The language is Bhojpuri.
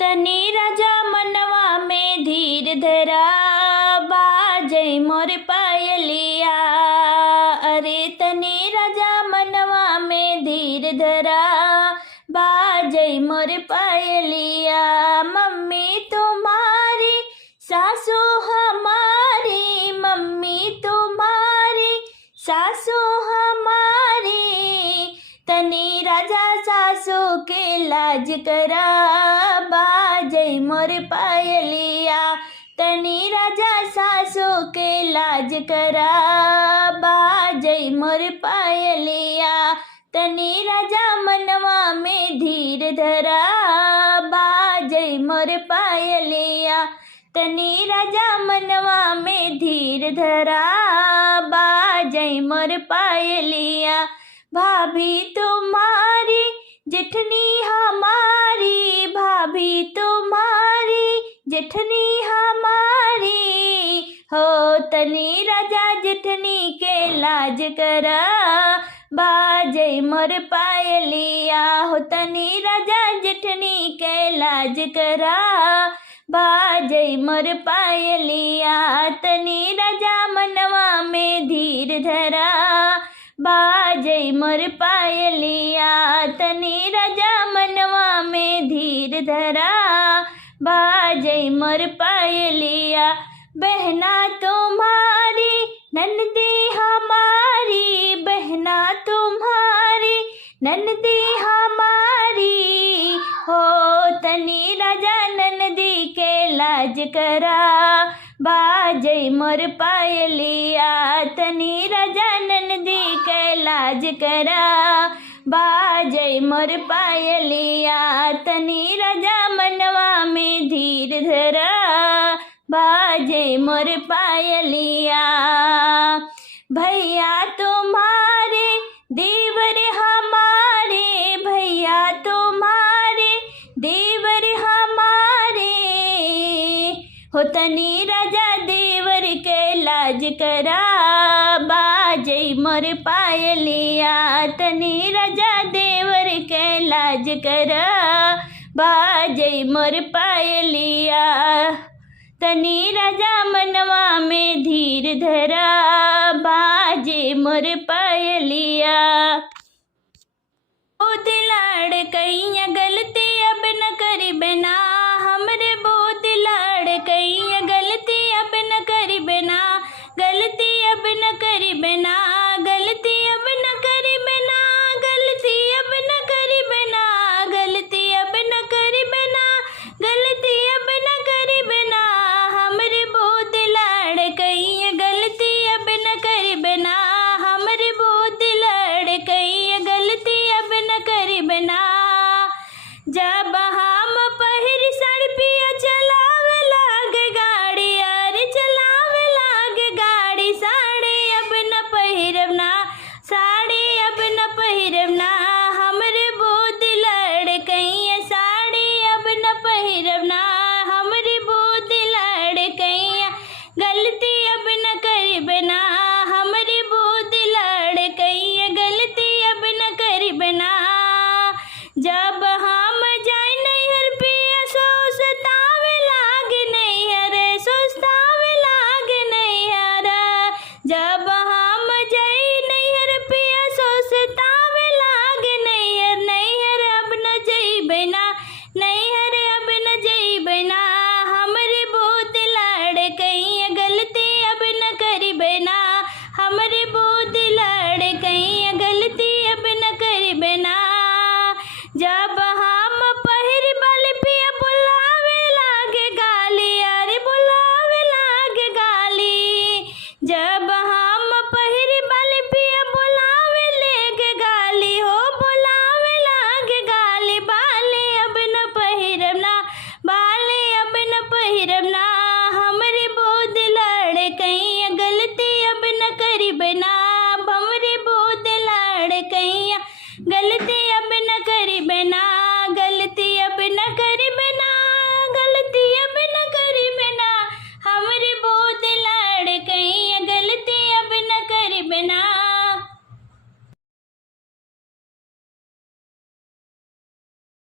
तनी राजा मनवा में धीर धरा, बाजै मोर पायलिया। अरे तनी राजा मनवा में धीर धरा, बाजै मोर पायलिया। मम्मी तुम्हारी सासू हमारी, मम्मी तुम्हारी सासू हमारी। तनी राजा सासू के लाज करा, बाजै मोर पायलिया। तनी राजा सासू के लाज करा, बाजै मोर पायलिया। तनी राजा मनवा में धीर धरा, बाजै मोर पायलिया। तनी राजा मनवा में धीर धरा, बाजै मोर पायलिया। भाभी तुम्हारी जेठनी हमारी, भाभी तुम्हारी जेठनी हमारी। हो तनी राजा जेठनी के लाज करा, बाजै मोर पायलिया। हो तनी राजा जेठनी के लाज करा, बाजै मोर पायलिया। तनी राजा मनवा में धीर धरा, बाजै मोर पायलिया। तनी राजा मनवा में धीर धरा, बाजै मोर पायलिया। बहना तुम्हारी ननदी हमारी, बहना तुम्हारी ननदी हमारी। हो तनी राजा ननदी के लाज करा, बाजै मोर पायलिया। तनी राजा ननदी के लाज करा, बाजै मोर पायलिया। तनी राजा मनवा में धीर धरा, बाजै मोर पायलिया। भैया तुम्हारे देवर हमारे, भैया तुम्हारे देवर हमारे। हो तनी राजा देवर के लाज करा, बाजै मोर पायलिया। तनी राजा देवर के लाज करा, बाजै मोर पायलिया। तनी राजा मनवा में धीर धरा, बाजै मोर पायलिया। बोध लाड़ कैया गलती अब न करी बिना, हमरे बोध लाड़ कैया गलती अब न करी बिना। गलती अब न करी बिना, गलती अब न करी बिना, गलती अब न करी बिना, गलती अब न करी बिना, गलती अब न करी बिना। हमरे बोध लाड़ कैया गलती अब न करी बिना, हमरे बोध लाड़ कैया गलती अब न करी बिना। जब हम पहिर साड़ी पिया चलावे लागे गाड़ी, अरे चलावे लागे गाड़ी। साड़ी अब न पहिरब ना, साड़ी अब न पहिरब ना, हमरे बोध लाड़ कैया। साड़ी अब न पहिरब ना, हमरे बोध लाड़ कैया। गलती अब न करी बिना, हमरे बोध लाड़ कैया गलती अब न करी बिना। जब हम जाए नैहर पिया सोचतावे लागे नैहर, सोचतावे लागे नैहर। जब हम जाए नैहर पिया सोचतावे लागे नैहर। नैहर अब न जइबे ना, नैहर अब न जइबे ना, हमरे बोध लाड़ कैया गलती अब न करिबे ना। हमरे बोध लाड़ कैया गलती अब न करिबे ना। जब